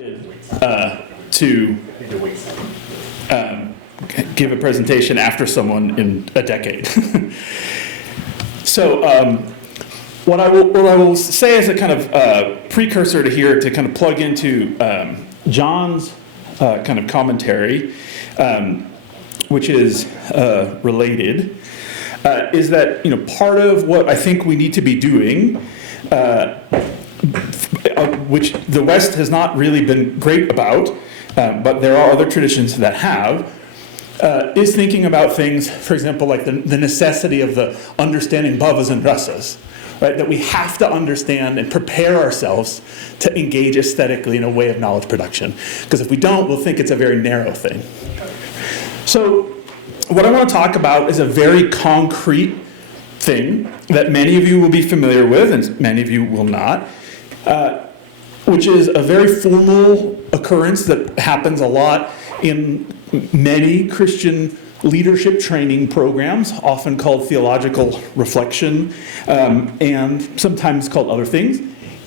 To give a presentation after someone in a decade. So what I will say as a kind of precursor to here to kind of plug into John's kind of commentary, which is related, is that part of what I think we need to be doing, which the West has not really been great about, but there are other traditions that have, is thinking about things, for example, like the necessity of the understanding bhavas and rasas, right? That we have to understand and prepare ourselves to engage aesthetically in a way of knowledge production. Because if we don't, we'll think it's a very narrow thing. So what I want to talk about is a very concrete thing that many of you will be familiar with and many of you will not, which is a very formal occurrence that happens a lot in many Christian leadership training programs, often called theological reflection, and sometimes called other things,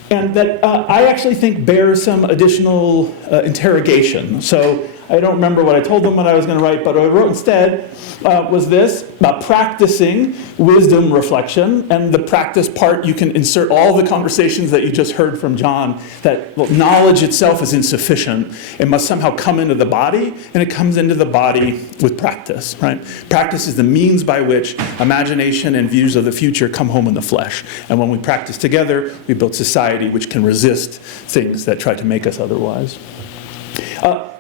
and that I actually think bears some additional interrogation. So I don't remember what I told them when I was going to write, but what I wrote instead was this, about practicing wisdom reflection. And the practice part, you can insert all the conversations that you just heard from John, that knowledge itself is insufficient. It must somehow come into the body, and it comes into the body with practice, right? Practice is the means by which imagination and views of the future come home in the flesh. And when we practice together, we build society which can resist things that try to make us otherwise.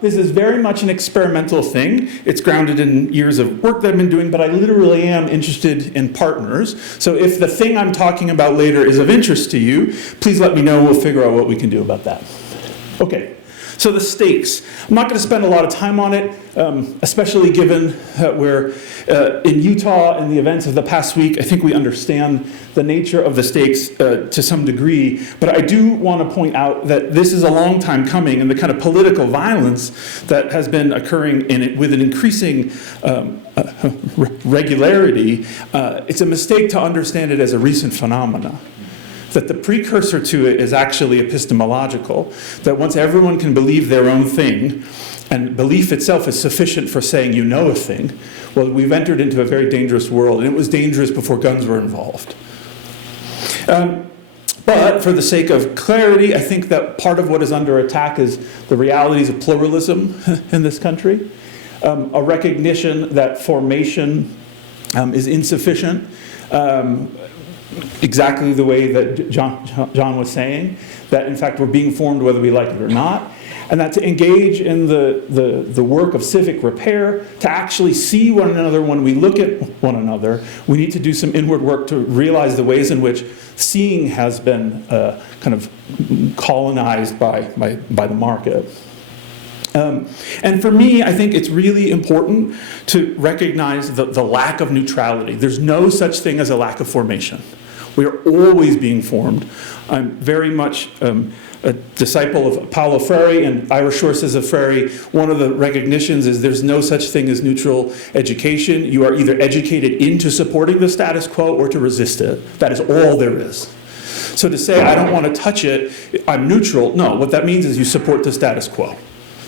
This is very much an experimental thing. It's grounded in years of work that I've been doing, but I literally am interested in partners. So if the thing I'm talking about later is of interest to you, please let me know. We'll figure out what we can do about that. Okay, so the stakes. I'm not going to spend a lot of time on it, especially given that we're in Utah and the events of the past week. I think we understand the nature of the stakes to some degree, but I do want to point out that this is a long time coming, and the kind of political violence that has been occurring in it with an increasing regularity, it's a mistake to understand it as a recent phenomena. That the precursor to it is actually epistemological, that once everyone can believe their own thing, and belief itself is sufficient for saying you know a thing, well, we've entered into a very dangerous world, and it was dangerous before guns were involved. But for the sake of clarity, I think that part of what is under attack is the realities of pluralism in this country, a recognition that formation is insufficient, exactly the way that John was saying, that in fact we're being formed whether we like it or not, and that to engage in the work of civic repair, to actually see one another when we look at one another, we need to do some inward work to realize the ways in which seeing has been kind of colonized by the market. And for me, I think it's really important to recognize the lack of neutrality. There's no such thing as a lack of formation. We are always being formed. I'm very much a disciple of Paulo Freire and Irish sources of Freire. One of the recognitions is there's no such thing as neutral education. You are either educated into supporting the status quo or to resist it. That is all there is. So to say, I don't want to touch it, I'm neutral, no, what that means is you support the status quo.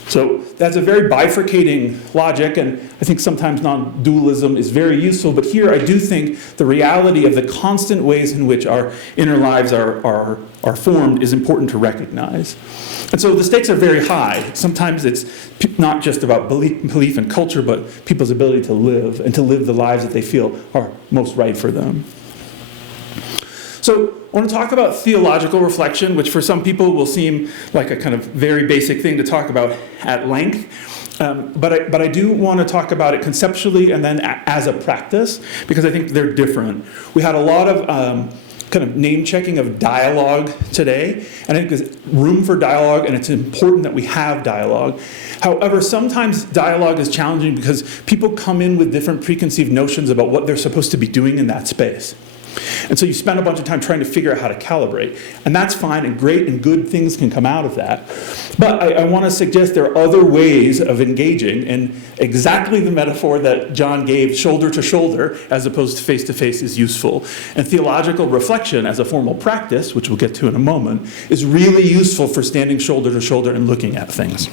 So that's a very bifurcating logic, and I think sometimes non-dualism is very useful, but here I do think the reality of the constant ways in which our inner lives are formed is important to recognize. And so the stakes are very high. Sometimes it's not just about belief and culture, but people's ability to live, and to live the lives that they feel are most right for them. So I want to talk about theological reflection, which for some people will seem like a kind of very basic thing to talk about at length. But I do want to talk about it conceptually and then as a practice, because I think they're different. We had a lot of kind of name-checking of dialogue today, and I think there's room for dialogue, and it's important that we have dialogue. However, sometimes dialogue is challenging because people come in with different preconceived notions about what they're supposed to be doing in that space. And so you spend a bunch of time trying to figure out how to calibrate. And that's fine and great, and good things can come out of that. But I want to suggest there are other ways of engaging, and exactly the metaphor that John gave, shoulder to shoulder, as opposed to face, is useful. And theological reflection as a formal practice, which we'll get to in a moment, is really useful for standing shoulder to shoulder and looking at things.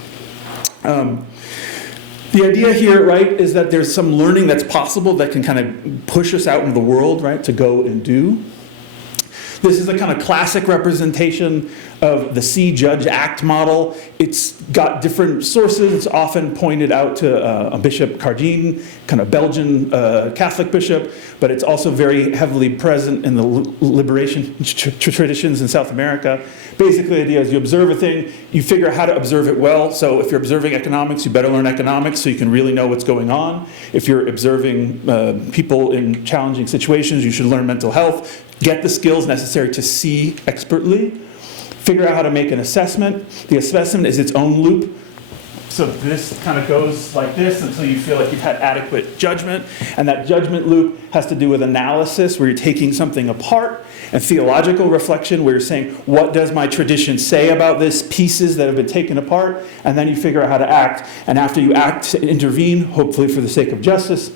The idea here, right, is that there's some learning that's possible that can kind of push us out into the world, right, to go and do. This is a kind of classic representation of the see, judge, act model. It's got different sources. It's often pointed out to a Bishop Cardin, kind of Belgian Catholic bishop, but it's also very heavily present in the liberation traditions in South America. Basically, the idea is you observe a thing, you figure out how to observe it well. So if you're observing economics, you better learn economics so you can really know what's going on. If you're observing people in challenging situations, you should learn mental health. Get the skills necessary to see expertly. Figure out how to make an assessment. The assessment is its own loop. So this kind of goes like this until you feel like you've had adequate judgment. And that judgment loop has to do with analysis, where you're taking something apart, and theological reflection, where you're saying, what does my tradition say about this, pieces that have been taken apart? And then you figure out how to act. And after you act, intervene, hopefully for the sake of justice.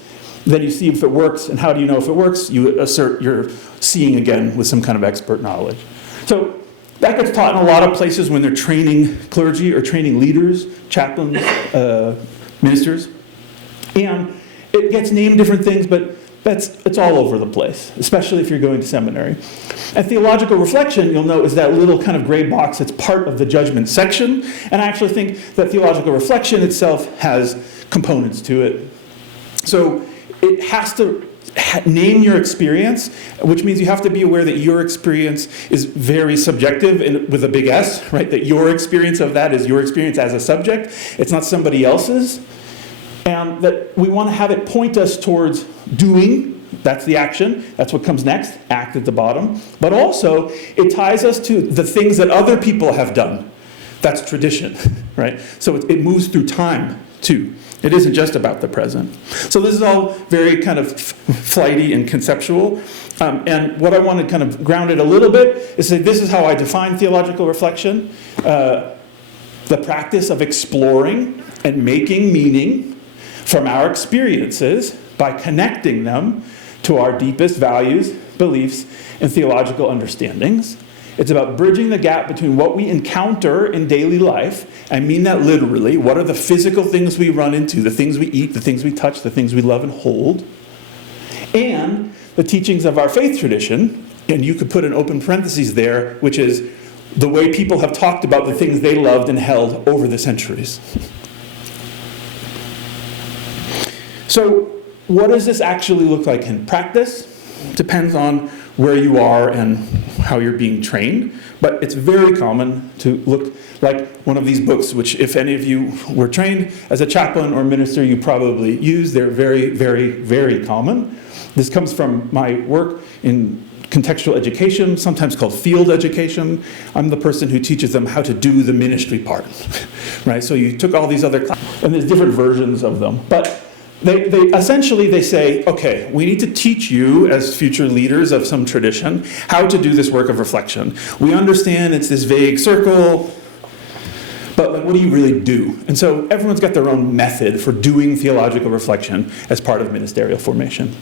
Then you see if it works, and how do you know if it works? You assert your seeing again with some kind of expert knowledge. So that gets taught in a lot of places when they're training clergy or training leaders, chaplains, ministers. And it gets named different things, but it's all over the place, especially if you're going to seminary. And theological reflection, you'll note, is that little kind of gray box that's part of the judgment section. And I actually think that theological reflection itself has components to it. So it has to name your experience, which means you have to be aware that your experience is very subjective, and with a big S, right? That your experience of that is your experience as a subject. It's not somebody else's. And that we want to have it point us towards doing. That's the action. That's what comes next. Act at the bottom. But also, it ties us to the things that other people have done. That's tradition, right? So it moves through time, too. It isn't just about the present. So this is all very kind of flighty and conceptual. And what I want to kind of ground it a little bit is say this is how I define theological reflection. The practice of exploring and making meaning from our experiences by connecting them to our deepest values, beliefs, and theological understandings. It's about bridging the gap between what we encounter in daily life. I mean that literally. What are the physical things we run into, the things we eat, the things we touch, the things we love and hold, and the teachings of our faith tradition. And you could put an open parentheses there, which is the way people have talked about the things they loved and held over the centuries. So what does this actually look like in practice? Depends on where you are and how you're being trained. But it's very common to look like one of these books, which if any of you were trained as a chaplain or minister, you probably use. They're very, very, very common. This comes from my work in contextual education, sometimes called field education. I'm the person who teaches them how to do the ministry part, right? So you took all these other classes, and there's different versions of them. But they essentially say, okay, we need to teach you as future leaders of some tradition how to do this work of reflection. We understand it's this vague circle, but like, what do you really do? And so everyone's got their own method for doing theological reflection as part of ministerial formation.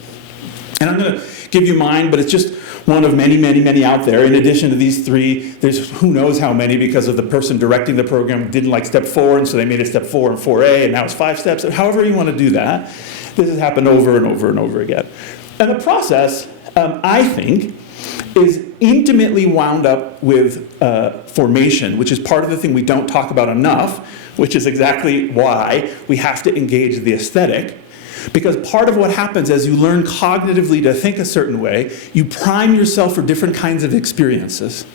And I'm going to give you mine, but it's just one of many, many, many out there. In addition to these three, there's who knows how many, because of the person directing the program didn't like step 4, and so they made it step 4 and 4A, and now it's 5 steps. However you want to do that, this has happened over and over and over again. And the process, I think, is intimately wound up with formation, which is part of the thing we don't talk about enough, which is exactly why we have to engage the aesthetic. Because part of what happens as you learn cognitively to think a certain way, you prime yourself for different kinds of experiences.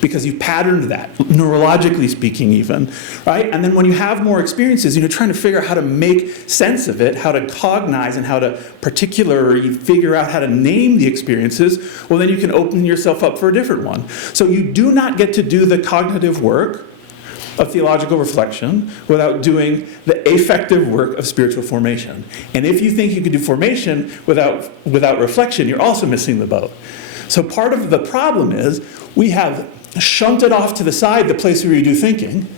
Because you've patterned that, neurologically speaking even, right? And then when you have more experiences, you're trying to figure out how to make sense of it, how to cognize and how to particularly figure out how to name the experiences, well then you can open yourself up for a different one. So you do not get to do the cognitive work of theological reflection without doing the affective work of spiritual formation. And if you think you could do formation without reflection, you're also missing the boat. So part of the problem is we have shunted off to the side the place where you do thinking,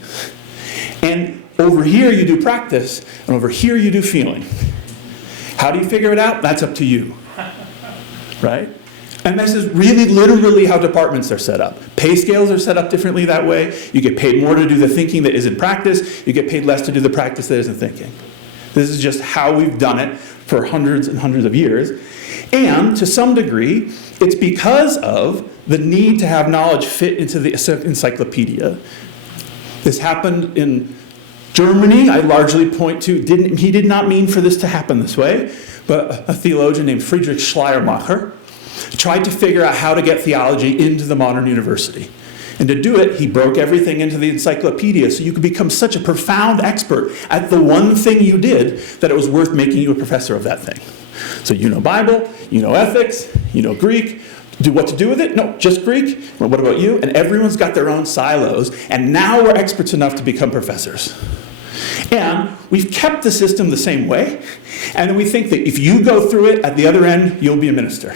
and over here you do practice, and over here you do feeling. How do you figure it out? That's up to you, right? And this is really literally how departments are set up. Pay scales are set up differently that way. You get paid more to do the thinking that isn't practice. You get paid less to do the practice that isn't thinking. This is just how we've done it for hundreds and hundreds of years. And to some degree, it's because of the need to have knowledge fit into the encyclopedia. This happened in Germany. I largely point to, he did not mean for this to happen this way, but a theologian named Friedrich Schleiermacher tried to figure out how to get theology into the modern university. And to do it, he broke everything into the encyclopedia so you could become such a profound expert at the one thing you did that it was worth making you a professor of that thing. So you know Bible, you know ethics, you know Greek. Do what to do with it? No, just Greek. Well, what about you? And everyone's got their own silos, and now we're experts enough to become professors. And we've kept the system the same way, and we think that if you go through it, at the other end, you'll be a minister.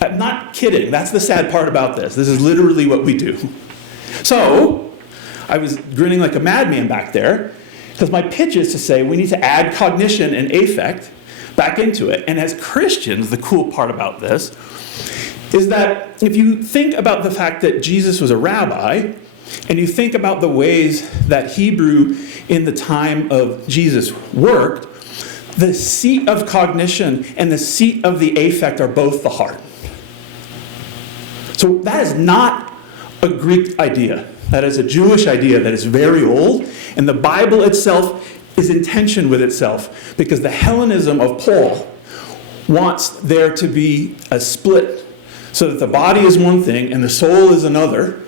I'm not kidding. That's the sad part about this. This is literally what we do. So, I was grinning like a madman back there, because my pitch is to say we need to add cognition and affect back into it. And as Christians, the cool part about this is that if you think about the fact that Jesus was a rabbi, and you think about the ways that Hebrew in the time of Jesus worked, the seat of cognition and the seat of the affect are both the heart. So that is not a Greek idea. That is a Jewish idea that is very old, and the Bible itself is in tension with itself, because the Hellenism of Paul wants there to be a split, so that the body is one thing and the soul is another,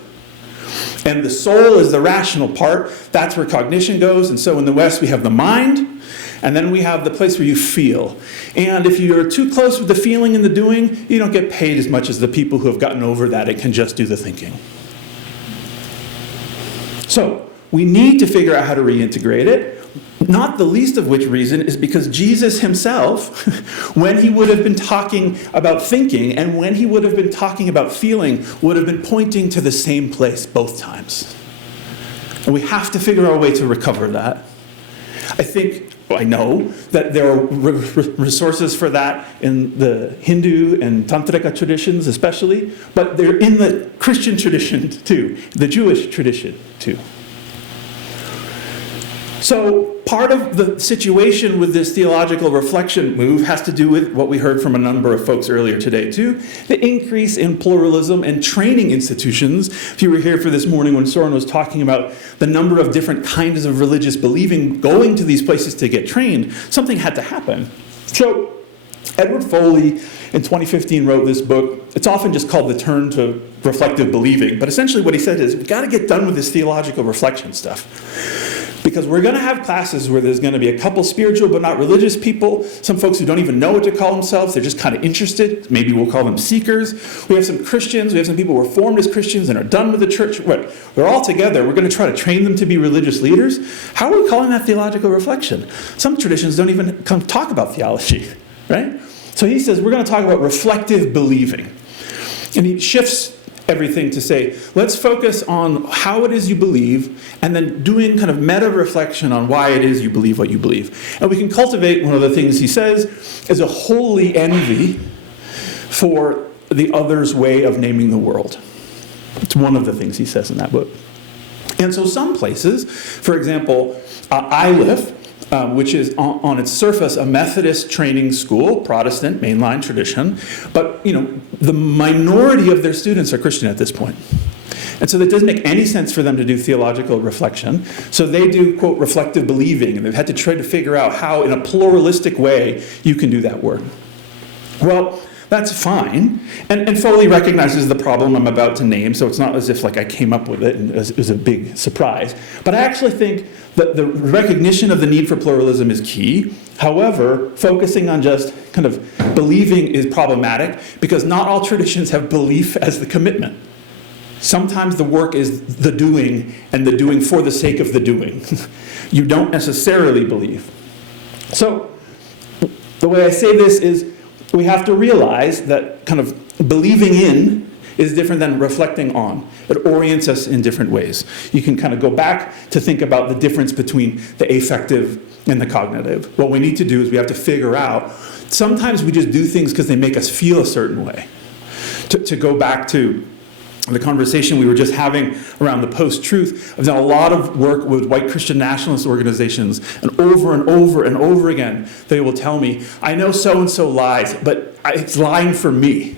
and the soul is the rational part. That's where cognition goes. And so in the West we have the mind, and then we have the place where you feel. And if you're too close with the feeling and the doing, you don't get paid as much as the people who have gotten over that and can just do the thinking. So we need to figure out how to reintegrate it. Not the least of which reason is because Jesus himself, when he would have been talking about thinking and when he would have been talking about feeling, would have been pointing to the same place both times. And we have to figure out a way to recover that. I know that there are resources for that in the Hindu and Tantrika traditions especially, but they're in the Christian tradition too, the Jewish tradition too. So part of the situation with this theological reflection move has to do with what we heard from a number of folks earlier today too, the increase in pluralism and training institutions. If you were here for this morning when Soren was talking about the number of different kinds of religious believing going to these places to get trained, something had to happen. So Edward Foley in 2015 wrote this book. It's often just called The Turn to Reflective Believing, but essentially what he said is, we've got to get done with this theological reflection stuff. Because we're going to have classes where there's going to be a couple spiritual but not religious people, some folks who don't even know what to call themselves, they're just kind of interested, maybe we'll call them seekers. We have some Christians, we have some people who are formed as Christians and are done with the church. We're all together, we're going to try to train them to be religious leaders. How are we calling that theological reflection? Some traditions don't even talk about theology, right? So he says we're going to talk about reflective believing. And he shifts everything to say, let's focus on how it is you believe, and then doing kind of meta-reflection on why it is you believe what you believe. And we can cultivate, one of the things he says, is a holy envy for the other's way of naming the world. It's one of the things he says in that book. And so some places, for example, ILIF, which is on its surface a Methodist training school, Protestant, mainline tradition, but the minority of their students are Christian at this point. And so it doesn't make any sense for them to do theological reflection. So they do, quote, reflective believing, and they've had to try to figure out how, in a pluralistic way, you can do that work. Well, that's fine. And Foley recognizes the problem I'm about to name, so it's not as if I came up with it and it was a big surprise. But I actually think that the recognition of the need for pluralism is key. However, focusing on just kind of believing is problematic because not all traditions have belief as the commitment. Sometimes the work is the doing, and the doing for the sake of the doing. You don't necessarily believe. So the way I say this is, we have to realize that kind of Believing in is different than reflecting on. It orients us in different ways. You can kind of go back to think about the difference between the affective and the cognitive. What we need to do is we have to figure out, sometimes we just do things because they make us feel a certain way. To go back to the conversation we were just having around the post-truth, I've done a lot of work with white Christian nationalist organizations, and over and over and over again, they will tell me, I know so-and-so lies, but it's lying for me.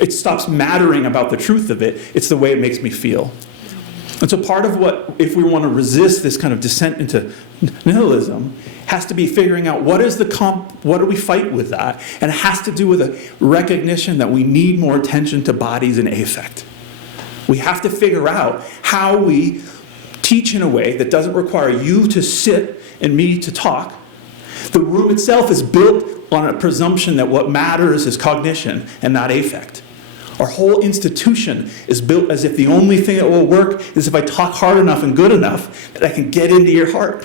It stops mattering about the truth of it. It's the way it makes me feel. And so part of what, if we want to resist this kind of descent into nihilism, has to be figuring out what do we fight with that? And it has to do with a recognition that we need more attention to bodies and affect. We have to figure out how we teach in a way that doesn't require you to sit and me to talk. The room itself is built on a presumption that what matters is cognition and not affect. Our whole institution is built as if the only thing that will work is if I talk hard enough and good enough that I can get into your heart.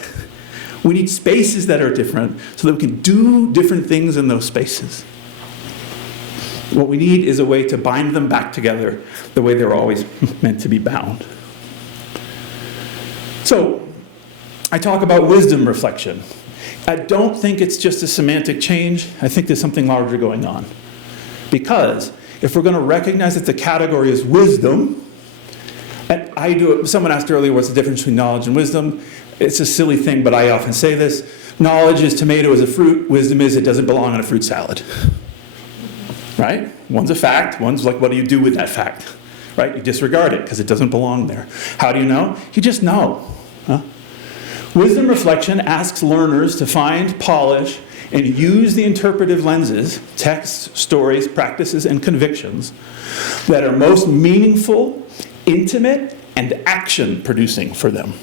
We need spaces that are different so that we can do different things in those spaces. What we need is a way to bind them back together the way they're always meant to be bound. So, I talk about wisdom reflection. I don't think it's just a semantic change. I think there's something larger going on. Because if we're going to recognize that the category is wisdom, and someone asked earlier what's the difference between knowledge and wisdom. It's a silly thing, but I often say this. Knowledge is tomato is a fruit. Wisdom is it doesn't belong in a fruit salad. Right? One's a fact. One's like, what do you do with that fact? Right? You disregard it because it doesn't belong there. How do you know? You just know. Huh? Wisdom reflection asks learners to find, polish, and use the interpretive lenses, texts, stories, practices, and convictions that are most meaningful, intimate, and action-producing for them.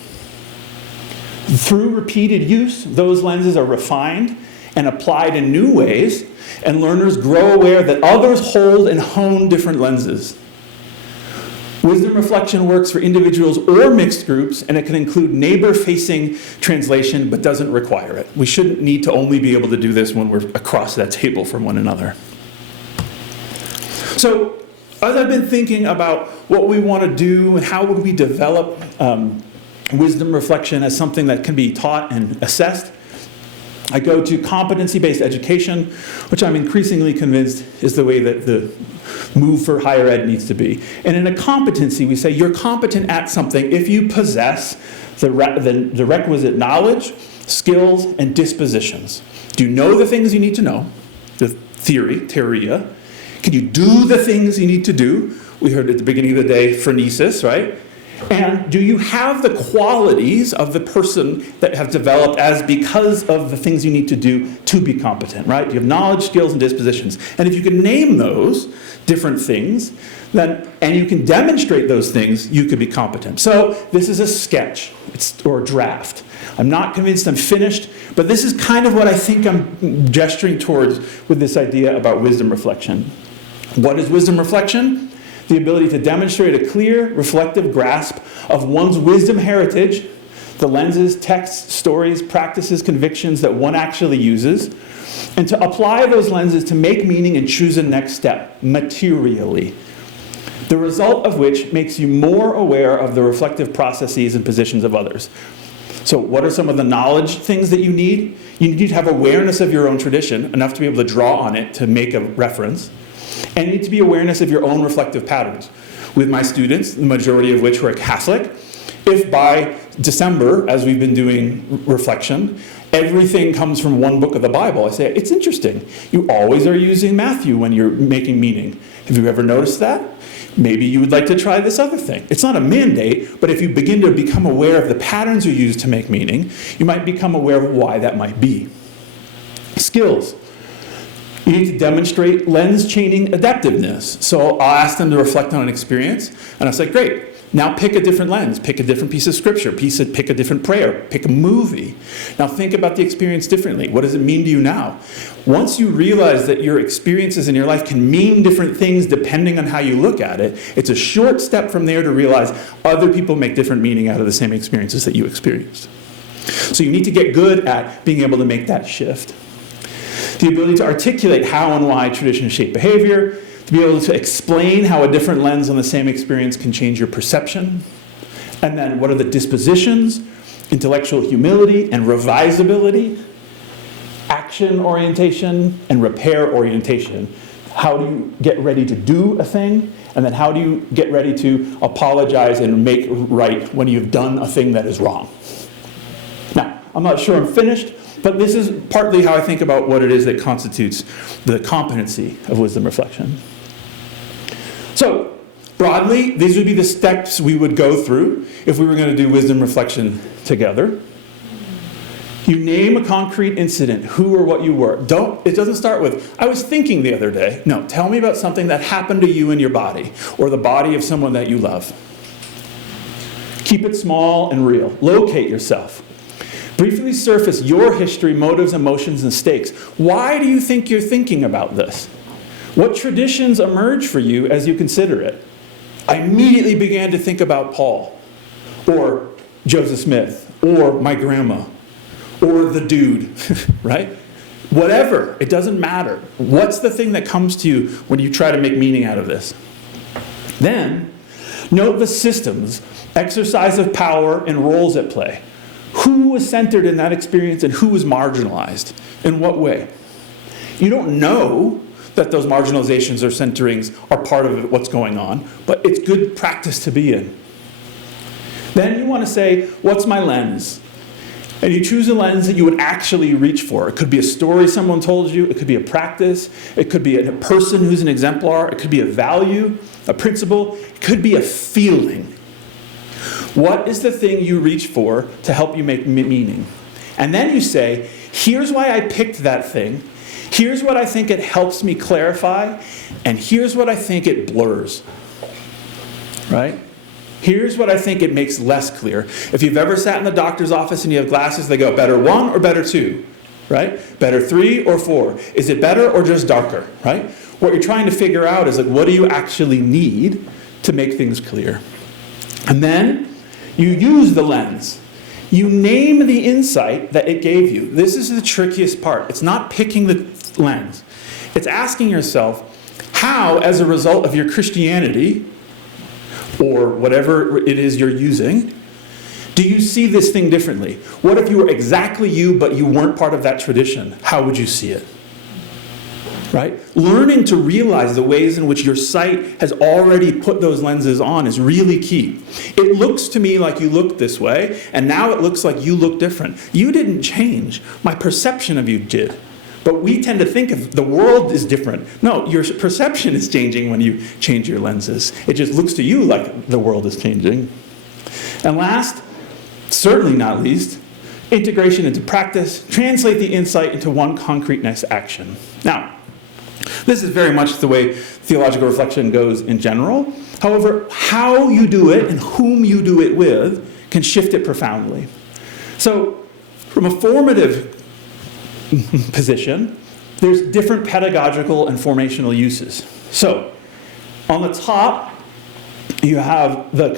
Through repeated use, those lenses are refined and applied in new ways, and learners grow aware that others hold and hone different lenses. Wisdom reflection works for individuals or mixed groups, and it can include neighbor-facing translation, but doesn't require it. We shouldn't need to only be able to do this when we're across that table from one another. So, as I've been thinking about what we want to do and how would we develop wisdom reflection as something that can be taught and assessed, I go to competency-based education, which I'm increasingly convinced is the way that the move for higher ed needs to be. And in a competency, we say you're competent at something if you possess the requisite knowledge, skills, and dispositions. Do you know the things you need to know? The theoria. Can you do the things you need to do? We heard at the beginning of the day, phronesis, right? And do you have the qualities of the person that have developed as because of the things you need to do to be competent, right? You have knowledge, skills, and dispositions. And if you can name those different things, and you can demonstrate those things, you could be competent. So this is a sketch or a draft. I'm not convinced I'm finished, but this is kind of what I think I'm gesturing towards with this idea about wisdom reflection. What is wisdom reflection? The ability to demonstrate a clear, reflective grasp of one's wisdom heritage, the lenses, texts, stories, practices, convictions that one actually uses, and to apply those lenses to make meaning and choose a next step, materially. The result of which makes you more aware of the reflective processes and positions of others. So what are some of the knowledge things that you need? You need to have awareness of your own tradition, enough to be able to draw on it to make a reference. And you need to be awareness of your own reflective patterns. With my students, the majority of which were Catholic, if by December, as we've been doing reflection, everything comes from one book of the Bible, I say, it's interesting. You always are using Matthew when you're making meaning. Have you ever noticed that? Maybe you would like to try this other thing. It's not a mandate, but if you begin to become aware of the patterns you use to make meaning, you might become aware of why that might be. Skills. You need to demonstrate lens chaining adaptiveness. So I'll ask them to reflect on an experience, and I'll say, great, now pick a different lens, pick a different piece of scripture, pick a different prayer, pick a movie. Now think about the experience differently. What does it mean to you now? Once you realize that your experiences in your life can mean different things depending on how you look at it, it's a short step from there to realize other people make different meaning out of the same experiences that you experienced. So you need to get good at being able to make that shift. The ability to articulate how and why traditions shape behavior, to be able to explain how a different lens on the same experience can change your perception. And then what are the dispositions, intellectual humility and revisability, action orientation and repair orientation. How do you get ready to do a thing? And then how do you get ready to apologize and make right when you've done a thing that is wrong? Now, I'm not sure I'm finished, but this is partly how I think about what it is that constitutes the competency of wisdom reflection. So, broadly, these would be the steps we would go through if we were going to do wisdom reflection together. You name a concrete incident, who or what you were. It doesn't start with, I was thinking the other day. No, tell me about something that happened to you in your body, or the body of someone that you love. Keep it small and real. Locate yourself. Briefly surface your history, motives, emotions, and stakes. Why do you think you're thinking about this? What traditions emerge for you as you consider it? I immediately began to think about Paul, or Joseph Smith, or my grandma, or the dude, right? Whatever, it doesn't matter. What's the thing that comes to you when you try to make meaning out of this? Then, note the systems, exercise of power, and roles at play. Who was centered in that experience and who was marginalized? In what way? You don't know that those marginalizations or centerings are part of what's going on, but it's good practice to be in. Then you want to say, what's my lens? And you choose a lens that you would actually reach for. It could be a story someone told you. It could be a practice. It could be a person who's an exemplar. It could be a value, a principle. It could be a feeling. What is the thing you reach for to help you make meaning? And then you say, here's why I picked that thing. Here's what I think it helps me clarify. And here's what I think it blurs. Right? Here's what I think it makes less clear. If you've ever sat in the doctor's office and you have glasses, they go, better 1 or better 2, right? Better 3 or 4. Is it better or just darker, right? What you're trying to figure out is, like, what do you actually need to make things clear? And then you use the lens. You name the insight that it gave you. This is the trickiest part. It's not picking the lens. It's asking yourself, how, as a result of your Christianity, or whatever it is you're using, do you see this thing differently? What if you were exactly you, but you weren't part of that tradition? How would you see it? Right? Learning to realize the ways in which your sight has already put those lenses on is really key. It looks to me like you look this way, and now it looks like you look different. You didn't change. My perception of you did. But we tend to think of the world is different. No, your perception is changing when you change your lenses. It just looks to you like the world is changing. And last, certainly not least, integration into practice. Translate the insight into one concrete next action. Now, this is very much the way theological reflection goes in general. However, how you do it and whom you do it with can shift it profoundly. So, from a formative position, there's different pedagogical and formational uses. So, on the top, you have the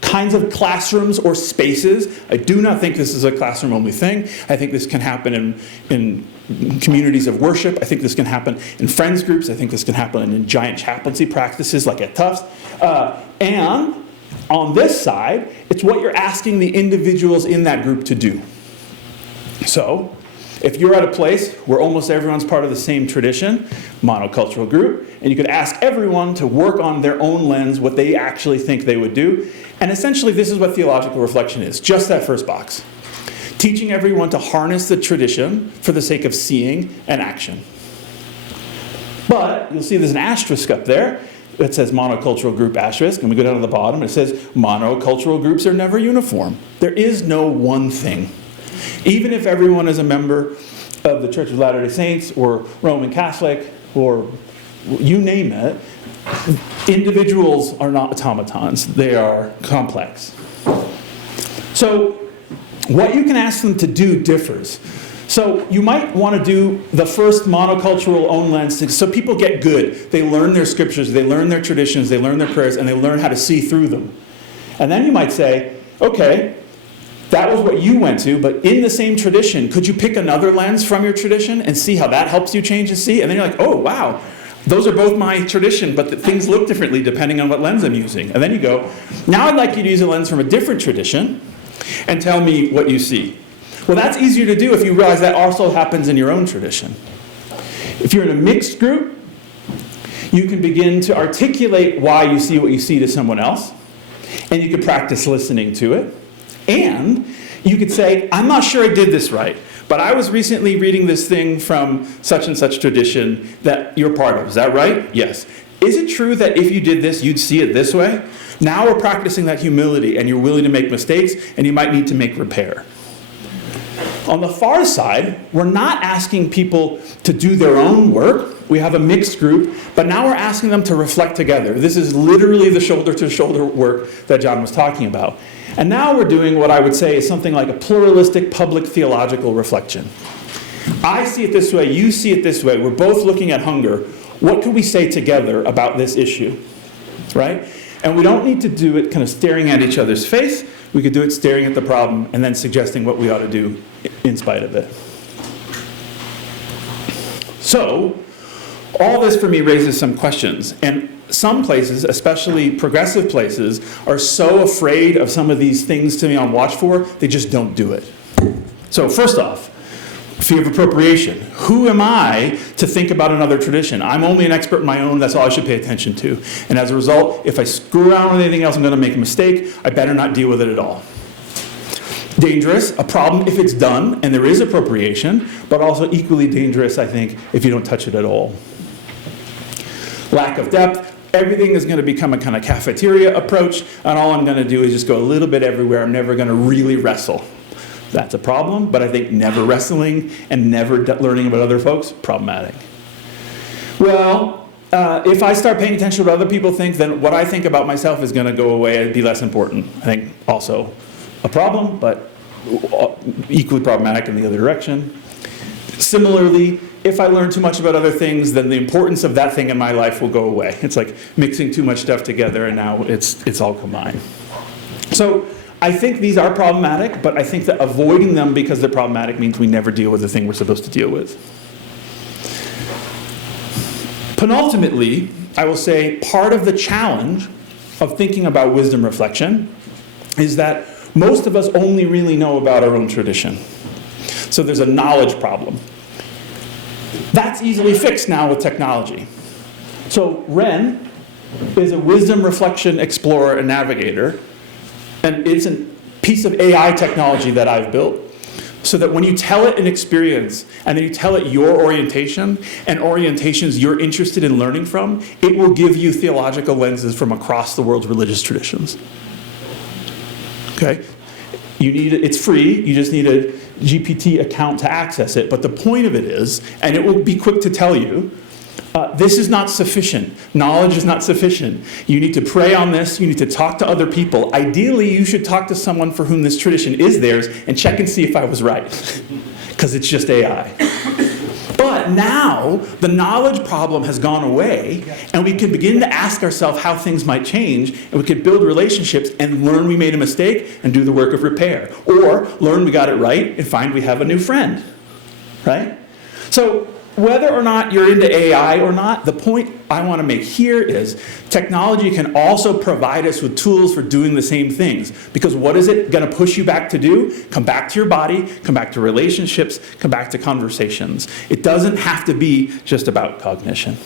kinds of classrooms or spaces. I do not think this is a classroom-only thing. I think this can happen in communities of worship. I think this can happen in friends groups. I think this can happen in giant chaplaincy practices like at Tufts. And on this side, it's what you're asking the individuals in that group to do. So, if you're at a place where almost everyone's part of the same tradition, monocultural group, and you could ask everyone to work on their own lens, what they actually think they would do, and essentially this is what theological reflection is, just that first box. Teaching everyone to harness the tradition for the sake of seeing and action. But you'll see there's an asterisk up there that says monocultural group asterisk, and we go down to the bottom, and it says monocultural groups are never uniform. There is no one thing. Even if everyone is a member of the Church of Latter-day Saints or Roman Catholic or you name it, individuals are not automatons. They are complex. So what you can ask them to do differs. So you might want to do the first monocultural own lens so people get good. They learn their scriptures, they learn their traditions, they learn their prayers, and they learn how to see through them. And then you might say, okay, that was what you went to, but in the same tradition, could you pick another lens from your tradition and see how that helps you change and see? And then you're like, oh, wow, those are both my tradition, but things look differently depending on what lens I'm using. And then you go, now I'd like you to use a lens from a different tradition and tell me what you see. Well, that's easier to do if you realize that also happens in your own tradition. If you're in a mixed group, you can begin to articulate why you see what you see to someone else, and you can practice listening to it. And you could say, I'm not sure I did this right, but I was recently reading this thing from such and such tradition that you're part of. Is that right? Yes. Is it true that if you did this, you'd see it this way? Now we're practicing that humility, and you're willing to make mistakes, and you might need to make repair. On the far side, we're not asking people to do their own work. We have a mixed group, but now we're asking them to reflect together. This is literally the shoulder-to-shoulder work that John was talking about. And now we're doing what I would say is something like a pluralistic public theological reflection. I see it this way, you see it this way, we're both looking at hunger. What can we say together about this issue, right? And we don't need to do it kind of staring at each other's face. We could do it staring at the problem and then suggesting what we ought to do in spite of it. So, all this for me raises some questions. And some places, especially progressive places, are so afraid of some of these things to be on watch for, they just don't do it. So first off, fear of appropriation. Who am I to think about another tradition? I'm only an expert in my own, that's all I should pay attention to. And as a result, if I screw around with anything else, I'm going to make a mistake. I better not deal with it at all. Dangerous, a problem if it's done, and there is appropriation, but also equally dangerous, I think, if you don't touch it at all. Lack of depth, everything is going to become a kind of cafeteria approach, and all I'm going to do is just go a little bit everywhere. I'm never going to really wrestle. That's a problem, but I think never wrestling and never learning about other folks, problematic. Well, if I start paying attention to what other people think, then what I think about myself is going to go away and be less important. I think also a problem, but equally problematic in the other direction. Similarly, if I learn too much about other things, then the importance of that thing in my life will go away. It's like mixing too much stuff together, and now it's all combined. So I think these are problematic, but I think that avoiding them because they're problematic means we never deal with the thing we're supposed to deal with. Penultimately, I will say part of the challenge of thinking about wisdom reflection is that most of us only really know about our own tradition. So there's a knowledge problem. That's easily fixed now with technology. So Ren is a wisdom reflection explorer and navigator, and it's a piece of AI technology that I've built so that when you tell it an experience and then you tell it your orientation and orientations you're interested in learning from, it will give you theological lenses from across the world's religious traditions. Okay? It's free, you just need a GPT account to access it, but the point of it is, and it will be quick to tell you, this is not sufficient. Knowledge is not sufficient. You need to pray on this, you need to talk to other people. Ideally, you should talk to someone for whom this tradition is theirs and check and see if I was right, because it's just AI. But now, the knowledge problem has gone away, and we can begin to ask ourselves how things might change, and we can build relationships and learn we made a mistake and do the work of repair. Or learn we got it right and find we have a new friend, right? So whether or not you're into AI or not, the point I want to make here is technology can also provide us with tools for doing the same things. Because what is it going to push you back to do? Come back to your body, come back to relationships, come back to conversations. It doesn't have to be just about cognition.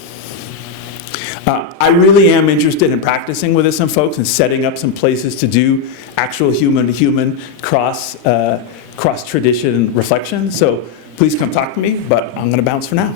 I really am interested in practicing with this, some folks, and setting up some places to do actual human-to-human cross-tradition reflection. So please come talk to me, but I'm going to bounce for now.